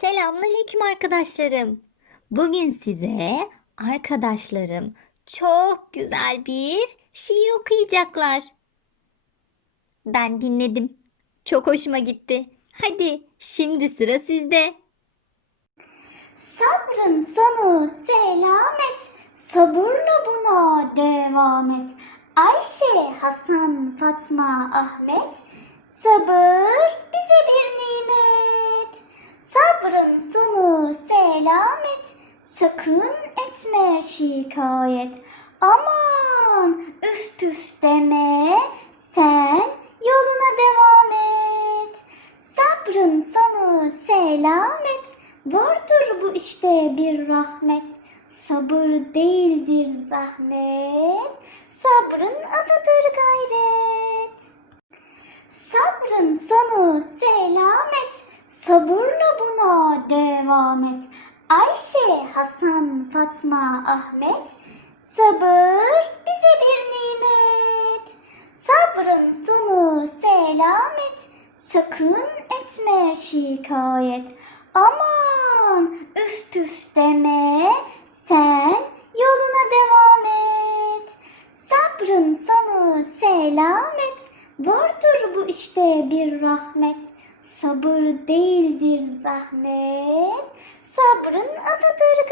Selamünaleyküm arkadaşlarım. Bugün size arkadaşlarım çok güzel bir şiir okuyacaklar. Ben dinledim. Çok hoşuma gitti. Hadi şimdi sıra sizde. Sabrın sonu selamet, sabırla buna devam et. Ayşe, Hasan, Fatma, Ahmet, sabır bize bir nimet. Sabrın sonu selamet, sakın etme şikayet. Aman üf püf deme, sen yoluna devam et. Sabrın sonu selamet, vardır bu işte bir rahmet. Sabır değildir zahmet, sabrın adıdır gayret. Sabrın sonu selamet, sabırla buna devam et. Ayşe, Hasan, Fatma, Ahmet, sabır bize bir nimet. Sabrın sonu selamet, sakın etme şikayet. Aman üf püf deme, sen yoluna devam et. Sabrın sonu selamet, vardır bu işte bir rahmet. Sabır değildir zahmet, sabrın adıdır.